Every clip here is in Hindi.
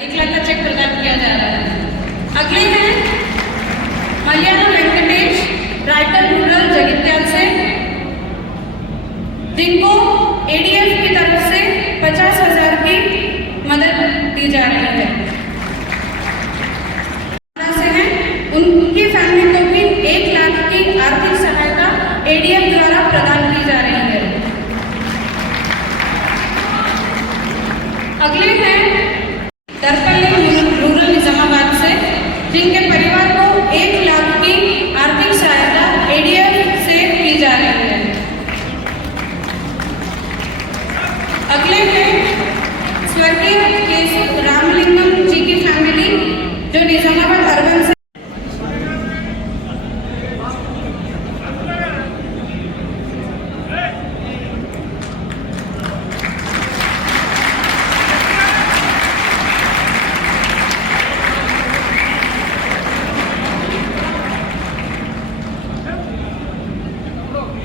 1 लाख का चेक प्रदान किया जा रहा है। अगले हैं मलयालम वेंकटेश, रायकर रूरल जगित्याल से, जिनको एडीएफ की तरफ से 50,000 की मदद दी जा रही है। से हैं उनकी फैमिली को भी 1 लाख की आर्थिक सहायता एडीएफ द्वारा प्रदान की जा रही है। अगले हैं दरपल्ले रूरल निजामाबाद से, जिनके परिवार को 1 लाख की आर्थिक सहायता एडीएफ से की जा रही है। अगले हैं स्वर्गीय केशव रामलिंगम जी की फैमिली, जो निजामाबाद अर्बन से।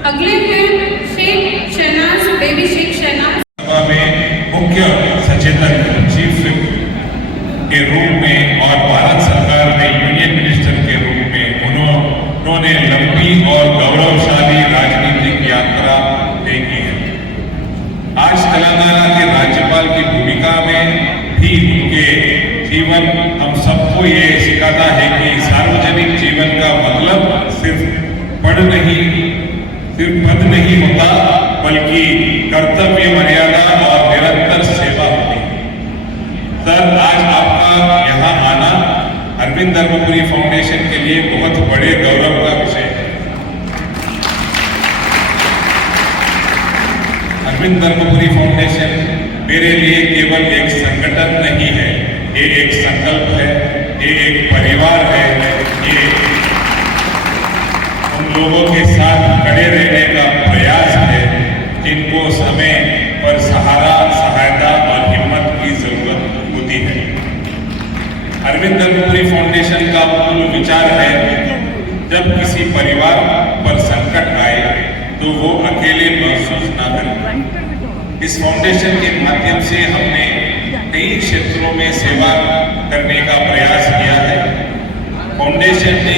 अगले हैं शेख शहनाज, बेबी शेख शहनाज। सभा में मुख्य सचेतक चीफ के रूप में और भारत सरकार में यूनियन मिनिस्टर के रूप में उन्होंने लंबी और गौरवशाली राजनीतिक यात्रा तय की है। आज तेलंगाना के राज्यपाल की भूमिका में भी उनके जीवन हम सबको ये सिखाता है कि सार्वजनिक जीवन का मतलब सिर्फ पद नहीं होता, बल्कि कर्तव्य, मर्यादा और निरंतर सेवा होती है। सर, आज आपका यहाँ आना अरविंद धर्मपुरी फाउंडेशन के लिए बहुत बड़े गौरव का विषय है। अरविंद धर्मपुरी फाउंडेशन मेरे लिए केवल एक संगठन नहीं है, ये एक संकल्प है, ये एक परिवार है, ये उन लोगों के साथ खड़े रहने का प्रयास है जिनको समय पर सहारा, सहायता और हिम्मत की जरूरत होती है। अरविंद धर्मपुरी फाउंडेशन का मूल विचार है, जब किसी परिवार पर संकट आए तो वो अकेले महसूस ना करें। इस फाउंडेशन के माध्यम से हमने कई क्षेत्रों में सेवा करने का प्रयास किया है। फाउंडेशन ने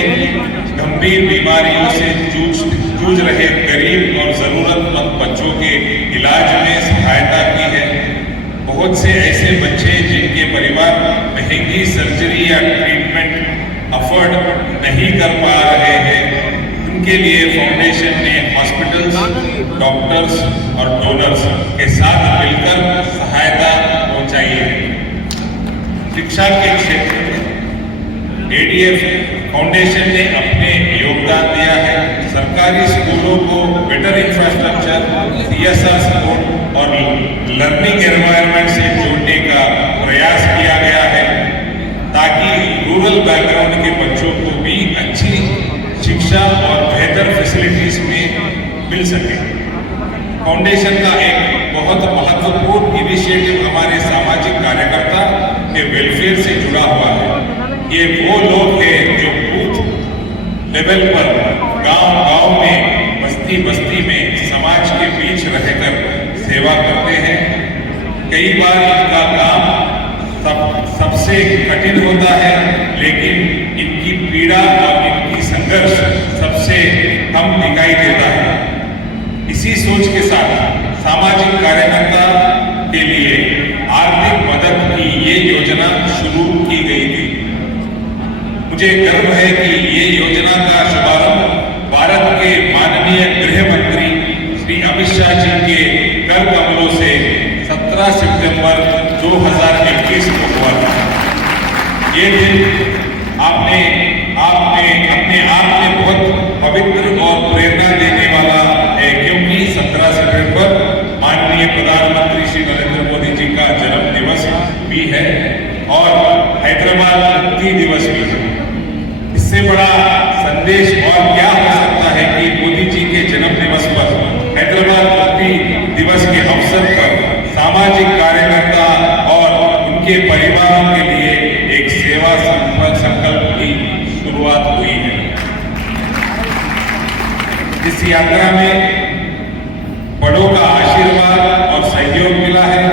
गंभीर बीमारियों से जूझ रहे गरीब और जरूरतमंद बच्चों के इलाज में सहायता की है। बहुत से ऐसे बच्चे जिनके परिवार महंगी सर्जरी या ट्रीटमेंट अफोर्ड नहीं कर पा रहे हैं, उनके लिए फाउंडेशन ने हॉस्पिटल्स, डॉक्टर्स और डोनर्स के साथ मिलकर सहायता पहुंचाई है। शिक्षा के क्षेत्र में एडीएफ फाउंडेशन ने अपने योगदान दिया है। सरकारी स्कूलों को बेटर इंफ्रास्ट्रक्चर, सीएसआर सपोर्ट और लर्निंग एनवायरनमेंट से जोड़ने का प्रयास किया गया है, ताकि रूरल बैकग्राउंड के बच्चों को भी अच्छी शिक्षा और बेहतर फैसिलिटीज में मिल सके। फाउंडेशन का एक बहुत महत्वपूर्ण इनिशिएटिव हमारे सामाजिक कार्यकर्ता के वेलफेयर से जुड़ा हुआ है। ये वो लोग हैं जो बूथ लेवल पर, गांव में, बस्ती में समाज के बीच रहकर सेवा करते हैं। कई बार इनका काम सबसे कठिन होता है, लेकिन इनकी पीड़ा और इनकी संघर्ष सबसे कम दिखाई देता है। इसी सोच के साथ सामाजिक कार्यकर्ता के लिए आर्थिक मदद की ये योजना शुरू की गई थी। मुझे गर्व है कि ये योजना का शुभारंभ भारत के माननीय गृह मंत्री श्री अमित शाह जी के कर कमलों से 17 सितंबर 2021 को हुआ था। ये दिन आपने अपने आप में बहुत पवित्र और प्रेरणा देने वाला है, क्योंकि 17 सितंबर माननीय प्रधानमंत्री श्री नरेंद्र मोदी जी का जन्म दिवस भी है और हैदराबाद मुक्ति दिवस भी है। इससे बड़ा संदेश और क्या हो सकता है कि मोदी जी के जन्म दिवस पर, हैदराबाद मुक्ति दिवस के अवसर पर सामाजिक कार्यकर्ता और उनके परिवारों के लिए एक सेवा संकल्प की शुरुआत हुई है। इस यात्रा में बड़ों का आशीर्वाद और सहयोग मिला है।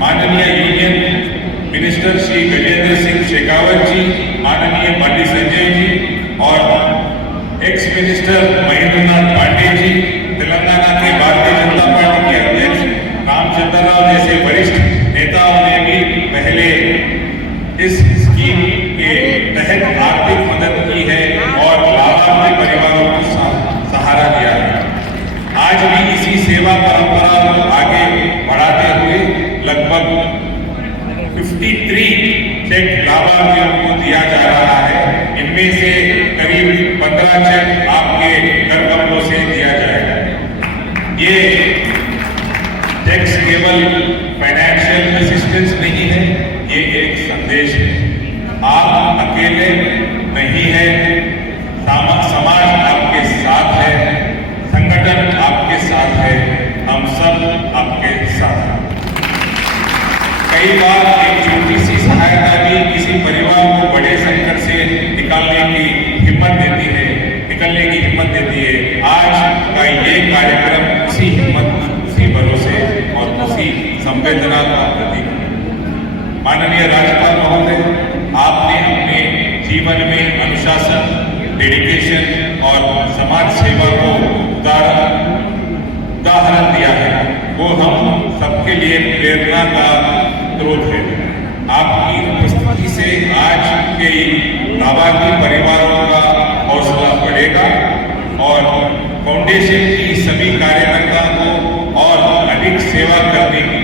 माननीय यूनियन मिनिस्टर श्री गजेंद्र भगत जी, माननीय पाटिल संजय जी और एक्स मिनिस्टर महेंद्रनाथ पांडे जी, तेलंगाना के भारतीय जनता पार्टी के अध्यक्ष रामचंद्र राव जैसे वरिष्ठ नेताओं ने भी पहले इस स्कीम के तहत आर्थिक मदद की है और लाभार्थी परिवारों को सहारा दिया है। आज भी इसी सेवा परंपरा को आगे बढ़ाते हुए लगभग 53 चेक लाभार्थियों को दिया जा रहा है। इनमें से करीब 15 चेक आपके घर कमरों से दिया जाएगा। ये टैक्स केवल फाइनेंशियल असिस्टेंस नहीं है, ये एक संदेश है। आप अकेले नहीं है, समाज आपके साथ है, संगठन आपके साथ है, हम सब आपके साथ हैं। कई बार एक छोटी सी सहायता भी किसी परिवार को बड़े संकट से निकलने की हिम्मत देती है। आज का ये कार्यक्रम उसी हिम्मत, उसी भरोसे और उसी संवेदना का प्रतीक है। माननीय राज्यपाल महोदय, आपने अपने जीवन में अनुशासन, डेडिकेशन और समाज सेवा को उदाहरण दिया है। वो हम सबके लिए प्रेरणा का स्रोत है। आपकी उपस्थिति से आज के लाभार्थी परिवारों का हौसला बढ़ेगा और फाउंडेशन की सभी कार्यकर्ताओं को और अधिक सेवा करने की